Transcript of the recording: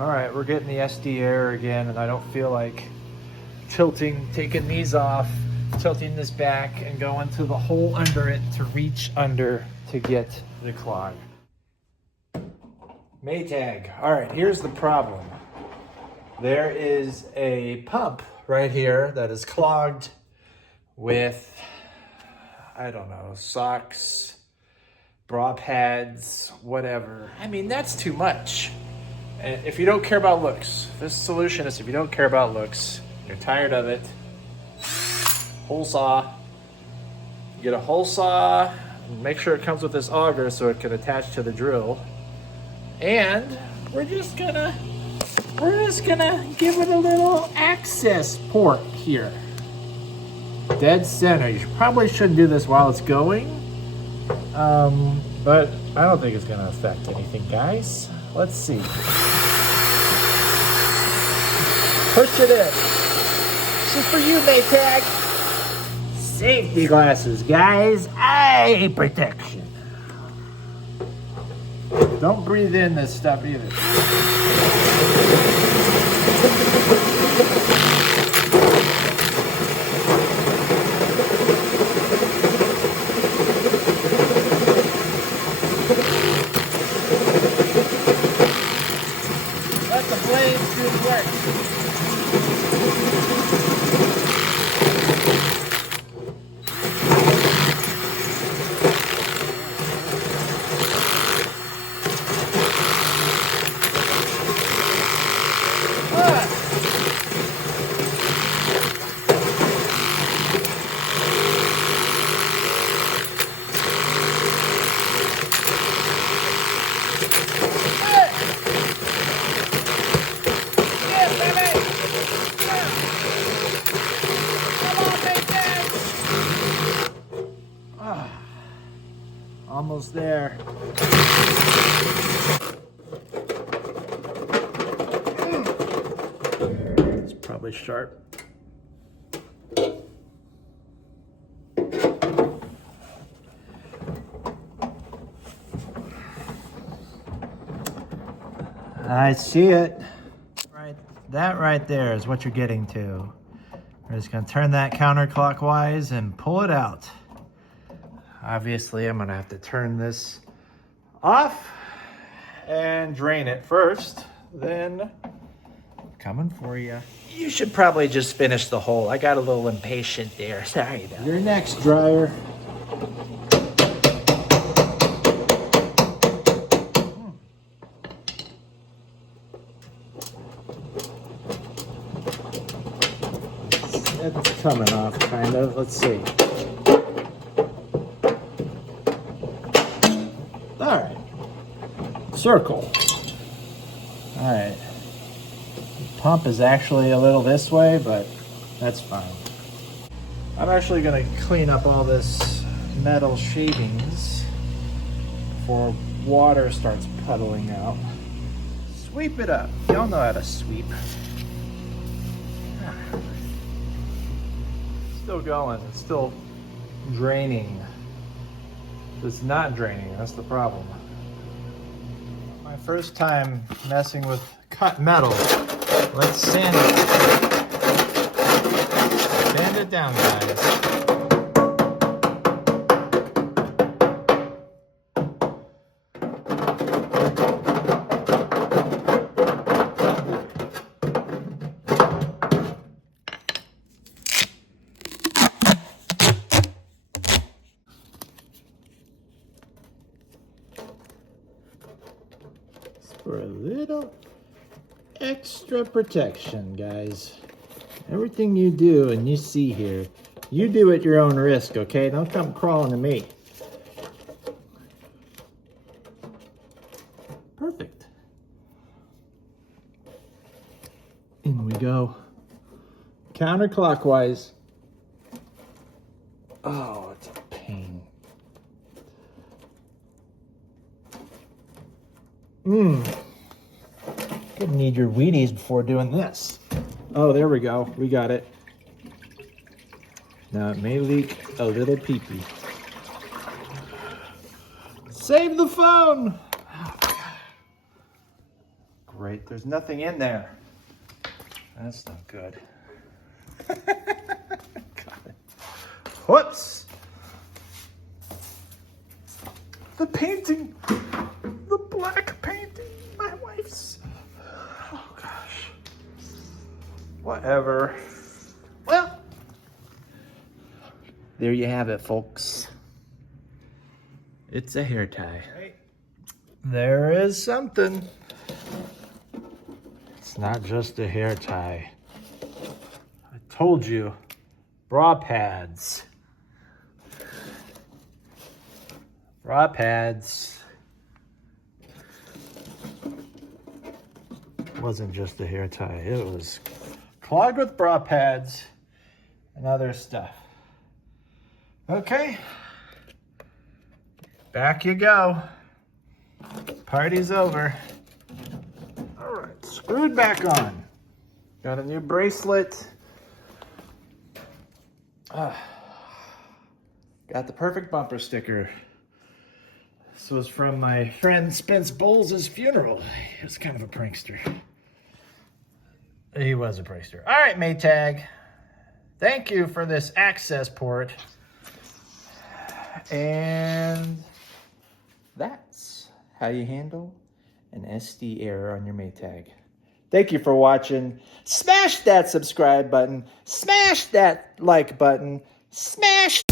All right, we're getting the SD air again, and I don't feel like taking these off, tilting this back, and going to the hole under it to reach under to get the clog. Maytag. All right, here's the problem. There is a pump right here that is clogged with, I don't know, socks, bra pads, whatever. I mean, that's too much. And if you don't care about looks, this solution is if you don't care about looks, you're tired of it, hole saw. You get a hole saw, make sure it comes with this auger so it can attach to the drill. And we're just gonna give it a little access port here. Dead center. You probably shouldn't do this while it's going. But I don't think it's gonna affect anything, guys. Let's see. Push it in. This is for you, Maytag. Safety glasses, guys. Eye protection. Don't breathe in this stuff either. Let the blades do the work. Almost there. It's probably sharp. I see it. Right, that right there is what you're getting to. We're just gonna turn that counterclockwise and pull it out. Obviously, I'm gonna have to turn this off and drain it first, then coming for you. You should probably just finish the hole. I got a little impatient there. Sorry about your next dryer. It's coming off, kind of. Let's see. All right, circle. All right, the pump is actually a little this way, but that's fine. I'm actually gonna clean up all this metal shavings before water starts puddling out. Sweep it up. Y'all know how to sweep. Still going, it's still draining. It's not draining, that's the problem. My first time messing with cut metal. Let's sand it. Sand it down, guys. For a little extra protection, guys. Everything you do and you see here, you do at your own risk, okay? Don't come crawling to me. Perfect. In we go. Counterclockwise. Oh, it's a pain. Gonna need your Wheaties before doing this. Oh, there we go. We got it. Now it may leak a little pee-pee. Save the phone! Oh, great. wait, there's nothing in there. That's not good. Whoops! The painting, the black painting, my wife's. Oh gosh. Whatever. Well, there you have it, folks. It's a hair tie. Right. There is something. It's not just a hair tie. I told you, bra pads. Bra pads. It wasn't just a hair tie. It was clogged with bra pads and other stuff. Okay. Back you go. Party's over. All right, screwed back on. Got a new bracelet. Got the perfect bumper sticker. This was from my friend Spence Bowles' funeral. He was kind of a prankster. He was a prankster. All right, Maytag. Thank you for this access port. And that's how you handle an SD error on your Maytag. Thank you for watching. Smash that subscribe button. Smash that like button. Smash